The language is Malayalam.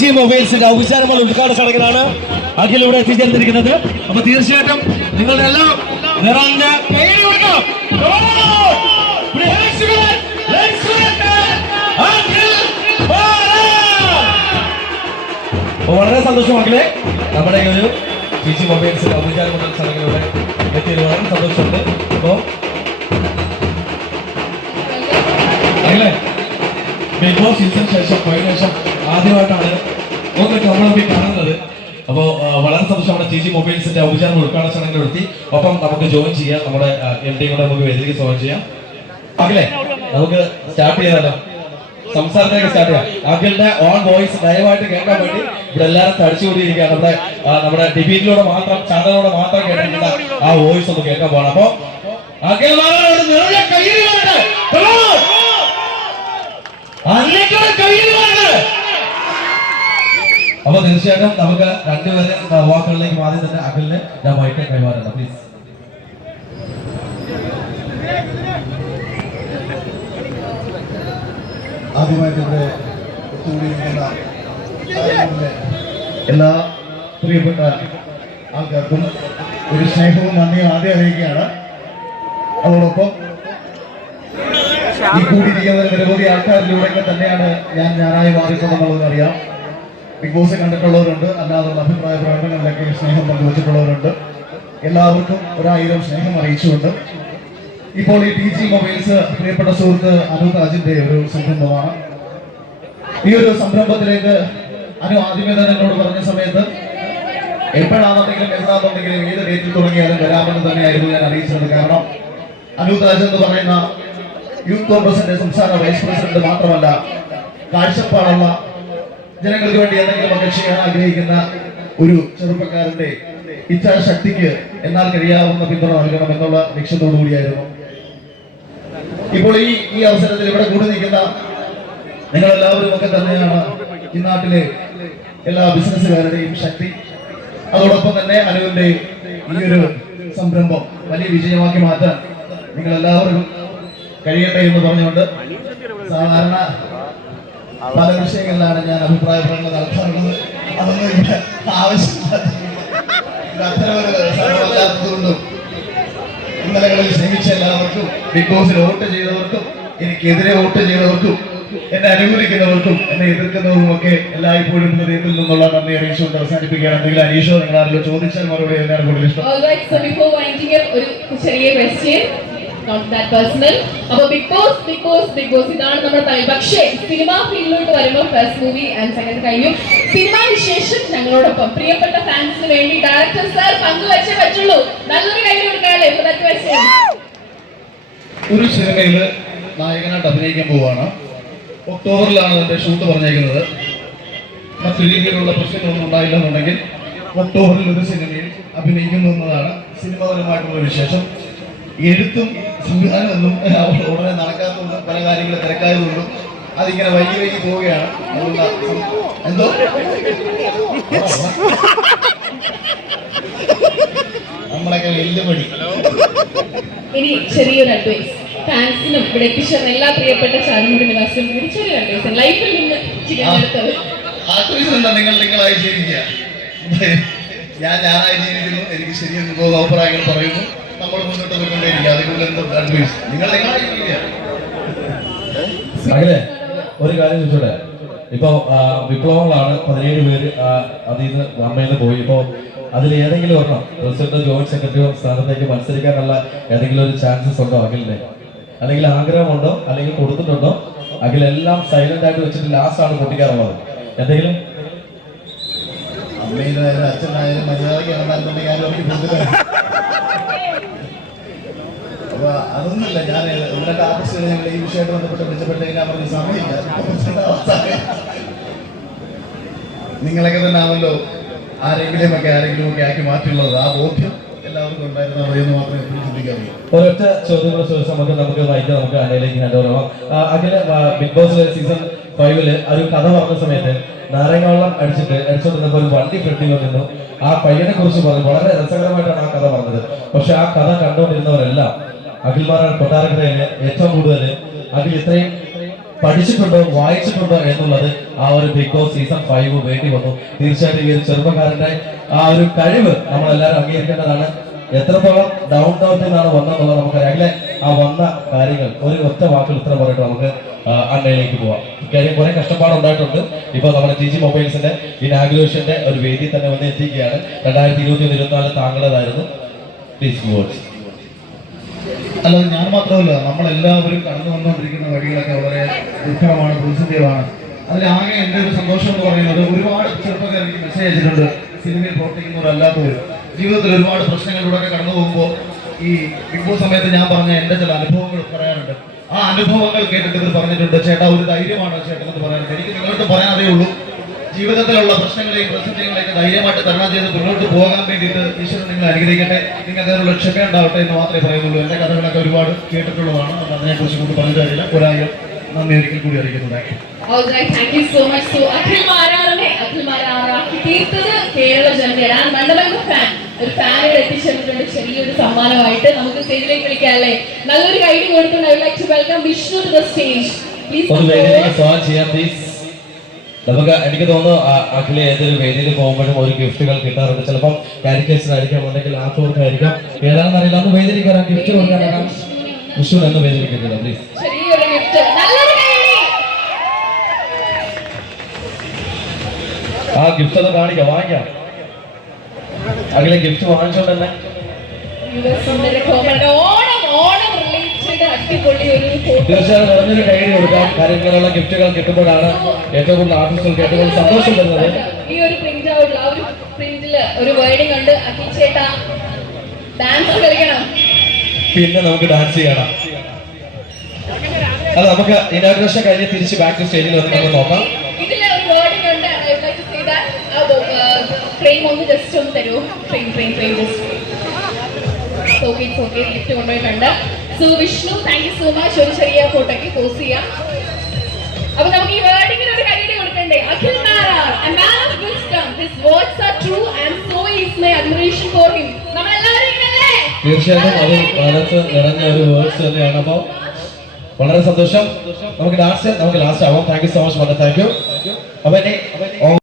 ജി മൊബൈൽസിന്റെ ഔപചാരമുള്ള ഉദ്ഘാടന ചടങ്ങിലാണ് അഖിൽ ഇവിടെ എത്തിച്ചേർന്നിരിക്കുന്നത്. അപ്പൊ തീർച്ചയായിട്ടും നിങ്ങളുടെ എല്ലാം നിറഞ്ഞ വളരെ സന്തോഷം മക്കളെ നമ്മുടെ ഈ ഒരു ജി ജി മൊബൈൽസിന്റെ ഔപചാരമുള്ള ചടങ്ങിലൂടെ എത്തിയത് വളരെ സന്തോഷമുണ്ട്. അപ്പോ അല്ലേ ബിഗ് ബോസ് സീസൺ ശേഷം പോയതിനു ശേഷം ആദ്യമായിട്ടാണ് ഒന്ന് നമ്മളൊക്കെ കാണുന്നത്. അപ്പോൾ വളരെ സന്തോഷം നമ്മുടെ ചേച്ചി മൊബൈൽസിന്റെ ഔപചാരിക ഉദ്ഘാടന ചടങ്ങിൽ നടത്തി. ഒപ്പം നമുക്ക് ജോയിൻ ചെയ്യാം. നമ്മുടെ എം ഡിയും കൂടെ നമുക്ക് വേദിക്ക് സ്വാഗതം ചെയ്യാം. അഖിലേ നമുക്ക് സ്റ്റാർട്ട് ചെയ്യാമല്ലോ സംസാരത്തിലേക്ക് സ്റ്റാർട്ട് ചെയ്യാം. അഖിലിന്റെ ഓൺ വോയിസ് ദയവായിട്ട് കേൾക്കാൻ വേണ്ടി ഇവിടെ എല്ലാവരും തടിച്ചുകൂടിയിരിക്കുകയാണ്. നമ്മുടെ നമ്മുടെ ഡിബീറ്റിലൂടെ മാത്രം ചാനലിലൂടെ മാത്രം കേൾക്കുന്ന ആ വോയിസ് ഒന്ന് കേൾക്കാൻ പോകണം അപ്പൊ അഖിൽ മാറാനോട് നിറയെ കയ്യിൽ വേണ്ടേ Come on! അതിനേക്കാൾ കയ്യിൽ വേണ്ടേ അപ്പൊ തീർച്ചയായിട്ടും നമുക്ക് രണ്ടുപേരെ വാക്കുകളിലേക്ക് ആദ്യം തന്നെ അഖിലിന് ഞാൻ മൈക്ക് കൈമാറുന്നത് പ്ലീസ് എല്ലാ പ്രിയപ്പെട്ട ആൾക്കാർക്കും ഒരു സ്നേഹവും നന്ദിയും ആദ്യം അറിയിക്കുകയാണ്. അതോടൊപ്പം ഈ കൂടിയിരിക്കുന്ന നിരവധി ആൾക്കാരിലൂടെയൊക്കെ തന്നെയാണ് ഞാൻ ഞാനായി മാറിയിട്ടുണ്ടെന്നുള്ളത് അറിയാം. ബിഗ് ബോസ് കണ്ടിട്ടുള്ളവരുണ്ട്. അല്ലാതുള്ള അഭിപ്രായ പ്രകടനങ്ങളിലൊക്കെ സ്നേഹം പങ്കുവച്ചിട്ടുള്ളവരുണ്ട്. എല്ലാവർക്കും ഒരായിരം സ്നേഹം അറിയിച്ചുകൊണ്ട്. ഇപ്പോൾ ഈ ടി ജി മൊബൈൽസ് പ്രിയപ്പെട്ട സുഹൃത്ത് അനു താജിന്റെ ഒരു സംരംഭമാണ്. ഈ ഒരു സംരംഭത്തിലേക്ക് അനു ആദ്യമേ തന്നെ എന്നോട് പറഞ്ഞ സമയത്ത് എപ്പോഴാണെന്നെങ്കിലും എന്താണെന്നെങ്കിലും ഏത് ഡേറ്റിൽ തുടങ്ങിയാലും വരാമെന്ന് തന്നെയായിരുന്നു ഞാൻ അറിയിച്ചത്. കാരണം അനു താജ് എന്ന് പറയുന്ന യൂത്ത് കോൺഗ്രസിന്റെ സംസ്ഥാന വൈസ് പ്രസിഡന്റ് മാത്രമല്ല കാഴ്ചപ്പാടുള്ള ജനങ്ങൾക്ക് വേണ്ടി എന്തെങ്കിലുമൊക്കെ ചെയ്യാൻ ആഗ്രഹിക്കുന്ന ഒരു ചെറുപ്പക്കാരന്റെ ഇച്ഛാശക്തിക്ക് എന്നാൽ കഴിയാവുന്ന പിന്തുണ നൽകണം എന്നുള്ള ലക്ഷ്യത്തോടു കൂടിയായിരുന്നു. ഇപ്പോൾ ഈ ഈ അവസരത്തിൽ ഇവിടെ കൂടി നിൽക്കുന്ന നിങ്ങൾ എല്ലാവരും ഒക്കെ തന്നെയാണ് ഈ നാട്ടിലെ എല്ലാ ബിസിനസ്സുകാരുടെയും ശക്തി. അതോടൊപ്പം തന്നെ അനുവിന്റെ ഈ ഒരു സംരംഭം വലിയ വിജയമാക്കി മാറ്റാൻ നിങ്ങൾ എല്ലാവരും കഴിയട്ടെ എന്ന് പറഞ്ഞുകൊണ്ട് സാധാരണ പല വിഷയങ്ങളിലാണ് ഞാൻ അഭിപ്രായ പ്രകടനം നടത്താറുള്ളത് അതൊന്നും ഇവിടെ ആവശ്യമില്ല. ഇത് അത്തരമൊരു സംഭവമല്ലാത്തതുകൊണ്ടും ഇന്നലകളിൽ ശ്രമിച്ച എല്ലാവർക്കും ബിഗ് ബോസിൽ വോട്ട് ചെയ്തവർക്കും എനിക്കെതിരെ വോട്ട് ചെയ്തവർക്കും എന്നെ അനുകൂലിക്കുന്നവർക്കും എന്നെ എതിർക്കുന്നവർക്കും ഒക്കെ എല്ലായ്പ്പോഴും ഹൃദയത്തിൽ നിന്നുള്ള നന്ദി അറിയിച്ചുകൊണ്ട് അവസാനിപ്പിക്കുകയാണ്. എന്തെങ്കിലും അനീഷോ നിങ്ങൾ ആരെങ്കിലും ചോദിച്ചാൽ മറുപടി എല്ലാവരും കൂടുതൽ ഇഷ്ടം. ഒരു ചെറിയ question, not ദാറ്റ് പേഴ്സണൽ അപ്പൊ Big Boss Big Boss Big Boss ഇതാണ് നമ്മുടെ തൈ പക്ഷേ സിനിമ ഫീൽഡിലോട്ട് വരുമ്പോൾ ഫസ്റ്റ് മൂവി ആൻഡ് സെക്കൻഡ് കഴിയും സിനിമ വിശേഷം ഞങ്ങളോടൊപ്പം പ്രിയപ്പെട്ട ഫാൻസിന് വേണ്ടി ഡയറക്ടർ സാർ പങ്കുവച്ചേ പറ്റുള്ളൂ. നല്ലൊരു കൈ കൊടുക്കാല്ലേ. ഒരു സിനിമയിൽ നായകനായിട്ട് അഭിനയിക്കാൻ പോവാണ്. ഒക്ടോബറിലാണ് അതിന്റെ ഷൂട്ട് പറഞ്ഞേക്കുന്നത്. മറ്റു രീതിയിലുള്ള പ്രശ്നങ്ങളൊന്നും ഉണ്ടായില്ലെന്നുണ്ടെങ്കിൽ ഒക്ടോബറിൽ ഒരു സിനിമയിൽ അഭിനയിക്കുന്നു എന്നതാണ് സിനിമാപരമായിട്ടുള്ള വിശേഷം. എഴുത്തും സംവിധാനമൊന്നും ഉടനെ നടക്കാത്തതുകൊണ്ട് പല കാര്യങ്ങൾ തിരക്കായതുകൊണ്ടും അതിങ്ങനെ വൈകി വൈകി പോവുകയാണ്. അതുകൊണ്ട് എന്തോ? നമ്മളൊക്കെ വെല്ലുപടി ഇനി ചെറിയൊരു അഡ്വൈസ് ഫാൻസിനും ഇവിടെ എത്തിച്ചേർന്ന എല്ലാ പ്രിയപ്പെട്ട ചാനലിന്റെ നിവാസികളും ഒരു ചെറിയൊരു അഡ്വൈസ് ലൈഫിൽ നിന്ന് ആക്ട്രസ് നിങ്ങൾ? നിങ്ങളായി ജീവിക്കുക. ഞാൻ ഞാനായി ജീവിക്കുന്നു. എനിക്ക് ശരിയെന്ന് തോന്നുന്ന. അഭിപ്രായങ്ങൾ പറയുന്നു. നമ്മൾ മുന്നോട്ട് പോയിക്കൊണ്ടേയിരിക്കുക അതുകൊണ്ട് എന്തോ അഡ്വൈസ് നിങ്ങൾ അഖിലേ ഒരു കാര്യം ചോദിച്ചോടെ ഇപ്പൊ വിപ്ലവങ്ങളാണ് പതിനേഴ് പേര് അതിൽ നിന്ന് അമ്മയിൽ നിന്ന് പോയി. ഇപ്പോ അതിൽ ഏതെങ്കിലും ഒരെണ്ണം പ്രസിഡന്റ് ജോയിന്റ് സെക്രട്ടറിയോ സ്ഥാനത്തേക്ക് മത്സരിക്കാനുള്ള ഏതെങ്കിലും ഒരു ചാൻസസ് ഉണ്ടോ അഖിലിന്? അല്ലെങ്കിൽ ആഗ്രഹമുണ്ടോ? അല്ലെങ്കിൽ കൊടുത്തിട്ടുണ്ടോ? അഖിലെല്ലാം സൈലന്റ് ആയിട്ട് വെച്ചിട്ട് ലാസ്റ്റ് ആണ് പൊട്ടിക്കാറുള്ളത്. എന്തെങ്കിലും? അമ്മയിലായാലും അച്ഛനായാലും മര്യാദയ്ക്ക് അവർക്ക് ബുദ്ധിമുട്ടാണ് അപ്പൊ അതൊന്നുമില്ല ഞാൻ ഇവിടെ ആർട്ടിസ്റ്റുകൾ ഞങ്ങൾ ഈ വിഷയമായിട്ട് ബന്ധപ്പെട്ട് വിളിച്ചപ്പോഴത്തേക്ക് കഴിഞ്ഞാൽ പറഞ്ഞ സമയമില്ല. നിങ്ങളൊക്കെ തന്നെ ആണല്ലോ ആരെങ്കിലും ഒക്കെ ആരെങ്കിലും ഒക്കെ ആക്കി മാറ്റിയുള്ളത്. ആ ബോധ്യം എല്ലാവർക്കും ഉണ്ടായിരുന്ന മാത്രമേ ഒരൊറ്റ ചോദ്യം കൂടെ ചോദിച്ചാൽ നമുക്ക് നമുക്ക് വായിക്കാം നമുക്ക് അനയിലേക്ക് കണ്ടുപോകാം ഓവർ ബിഗ് ബോസ് സീസൺ ഫൈവിൽ ഒരു കഥ പറഞ്ഞ സമയത്ത് നാരങ്ങവെള്ളം അടിച്ചിട്ട് അടിച്ചുകൊണ്ടിരുന്നപ്പോൾ ഒരു വണ്ടി ഫ്രണ്ടിൽ വന്നിരുന്നു ആ പയ്യനെ കുറിച്ച് പറഞ്ഞു വളരെ രസകരമായിട്ടാണ് ആ കഥ പറഞ്ഞത്. പക്ഷെ ആ കഥ കണ്ടുകൊണ്ടിരുന്നവരെല്ലാം അഖിൽമാരാണ് കൊട്ടാരക്കരയിൽ ഏറ്റവും കൂടുതൽ. അഖിൽ ഇത്രയും പഠിച്ചിട്ടുണ്ടോ വായിച്ചിട്ടുണ്ടോ എന്നുള്ളത് ആ ഒരു ബിഗ് ബോസ് സീസൺ ഫൈവ് വേണ്ടി വന്നു. തീർച്ചയായിട്ടും ഈ ഒരു ചെറുപ്പക്കാരന്റെ ആ ഒരു കഴിവ് നമ്മളെല്ലാവരും അംഗീകരിക്കേണ്ടതാണ്. എത്രത്തോളം ഡൗൺ ടൗണിൽ നിന്നാണ് വന്നതെന്നുള്ളത് നമുക്കറിയാം. അല്ലെ ആ വന്ന കാര്യങ്ങൾ ഒരു ഒറ്റ വാക്കിൽ ഉത്തരം പറഞ്ഞിട്ട് നമുക്ക് അണ്ണയിലേക്ക് പോവാം. കാര്യം കുറെ കഷ്ടപ്പാട് ഉണ്ടായിട്ടുണ്ട് ഇപ്പൊ നമ്മുടെ ജി ജി മൊബൈൽസിന്റെ ഇനാഗ്രേഷന്റെ ഒരു വേദി തന്നെ വന്ന് എത്തിക്കുകയാണ് രണ്ടായിരത്തി ഇരുപത്തി ഒന്ന് ഇരുപത്തിനാല് താങ്കളേതായിരുന്നു. പ്ലീസ് വേർഡ്സ് അല്ലാതെ ഞാൻ മാത്രമല്ല നമ്മളെല്ലാവരും കടന്നു വന്നുകൊണ്ടിരിക്കുന്ന വഴികളൊക്കെ വളരെ ദുഃഖമാണ് പ്രതിസന്ധികളാണ് അതിലാകെ എന്റെ ഒരു സന്തോഷം എന്ന് പറയുന്നത് ഒരുപാട് ചെറുപ്പക്കാർ എനിക്ക് മെസ്സേജ് അയച്ചിട്ടുണ്ട് സിനിമയിൽ പ്രവർത്തിക്കുന്നവരല്ലാത്തവർ. ജീവിതത്തിൽ ഒരുപാട് പ്രശ്നങ്ങളിലൂടെ കടന്നു പോകുമ്പോൾ ഈ ബിഗ് ബോസ് സമയത്ത് ഞാൻ പറഞ്ഞ എന്റെ ചില അനുഭവങ്ങൾ പറയാറുണ്ട്. ആ അനുഭവങ്ങൾ കേട്ടിട്ട് ഇത് പറഞ്ഞിട്ടുണ്ട് ചേട്ടാ ഒരു ധൈര്യമാണ് ചേട്ടൻ എന്ന് പറയാറുണ്ട്. എനിക്ക് നിങ്ങളോട് പറയാൻ അറിയുള്ളൂ ജീവിതത്തിലുള്ള പ്രശ്നങ്ങളെയും പ്രതിസന്ധികളെയൊക്കെ ധൈര്യമായിട്ട് തരണം ചെയ്ത് മുന്നോട്ട് പോകാൻ വേണ്ടിയിട്ട് ഈശ്വരൻ നിങ്ങൾ അനുഗ്രഹിക്കട്ടെ. നിങ്ങൾക്ക് അതിനുള്ള ക്ഷമ ഉണ്ടാവട്ടെ എന്ന് മാത്രമേ പറയുന്നുള്ളൂ. എന്റെ കഥകളൊക്കെ ഒരുപാട് കേട്ടിട്ടുള്ളതാണ്. അതിനെ അതിനെക്കുറിച്ച് കൊണ്ട് പറഞ്ഞു തരില്ല ഒരായിരം നന്ദി ഒരിക്കൽ കൂടി അറിയിക്കുന്നതായി. ഒരു ഫാനിൽ എത്തിച്ചേർന്നിട്ടുണ്ട്. ചെറിയൊരു സമ്മാനമായിട്ട് നമുക്ക് സ്റ്റേജിലേക്ക് വിളിക്കാം അല്ലേ നല്ലൊരു കൈഡി കൊടുത്തുണ്ട് I like to welcome Vishnu to the stage please ഒരു വേദിയിലേക്ക് സ്വാഗതം ചെയ്യാം പ്ലീസ് നമുക്ക് എനിക്ക് തോന്നുന്നു അഖില ഏതൊരു വേദിയിൽ പോകുമ്പോഴും ഒരു ഗിഫ്റ്റുകൾ കിട്ടാറുണ്ട്. ചിലപ്പോൾ കാരിക്കേച്ചർ ആയിരിക്കാം ഉണ്ടെങ്കിൽ ആർട്ടവർക്കായിരിക്കാം ഏതാണെന്ന് അറിയില്ല അന്ന് വേദിയിലേക്ക് വരാൻ ഗിഫ്റ്റ് കൊടുക്കാനാണ് വിഷു എന്ന് കിട്ടുക പ്ലീസ് ആ ഗിഫ്റ്റ് ഒന്ന് കാണിക്കാം. വാങ്ങിക്കാം. അഖില ഗിഫ്റ്റ് വാങ്ങിച്ചോണ്ട് അടിപൊളി ഒരു തീർച്ചയായും കുറഞ്ഞൊരു കൈ കൊടുക്കാം. കാര്യം ഇങ്ങനെയുള്ള ഗിഫ്റ്റുകൾ കിട്ടുമ്പോഴാണ് ഏറ്റവും കൂടുതൽ ആർട്ടിസ്റ്റുകൾക്ക് ഏറ്റവും കൂടുതൽ സന്തോഷം തരുന്നത് ഈ ഒരു പ്രിന്റ് ഔട്ട് ആ ഒരു പ്രിന്റിൽ ഒരു വേർഡിംഗ് ഉണ്ട്. അഖിൽ ചേട്ടാ ഡാൻസ് കളിക്കണം. പിന്നെ നമുക്ക് ഡാൻസ് ചെയ്യണം അത് നമുക്ക് ഇനാഗ്രേഷൻ കഴിഞ്ഞ് തിരിച്ച് ബാക്ക് ടു സ്റ്റേജിൽ വന്ന് നമുക്ക് നോക്കാം. ഫ്രെയിം ഒന്ന് ജസ്റ്റ് ഒന്ന് തരൂ. Frame frame frame just okay okay gift കൊണ്ടുപോയിട്ടുണ്ട്. So Vishnu thank you so much ഒരു ചെറിയ ഫോട്ടോയ്ക്ക് പോസ്റ്റ് ചെയ്യാം. അപ്പൊ നമുക്ക് ഈ വേർഡിങ്ങിന് ഒരു കൈയ്യടി കൊടുക്കണ്ടേ? Akhil a man of wisdom. His words are true and so is my admiration for him. ഇങ്ങനല്ലേ? തീർച്ചയായിട്ടും അത് മനസ്സ് നിറഞ്ഞ ഒരു വേർഡ്സ് തന്നെയാണ് അപ്പോൾ വളരെ സന്തോഷം. നമുക്ക് ലാസ്റ്റ് നമുക്ക് ലാസ്റ്റ് ആവാം. താങ്ക് യു സോ മച്ച് വളരെ താങ്ക് യു അപ്പൊ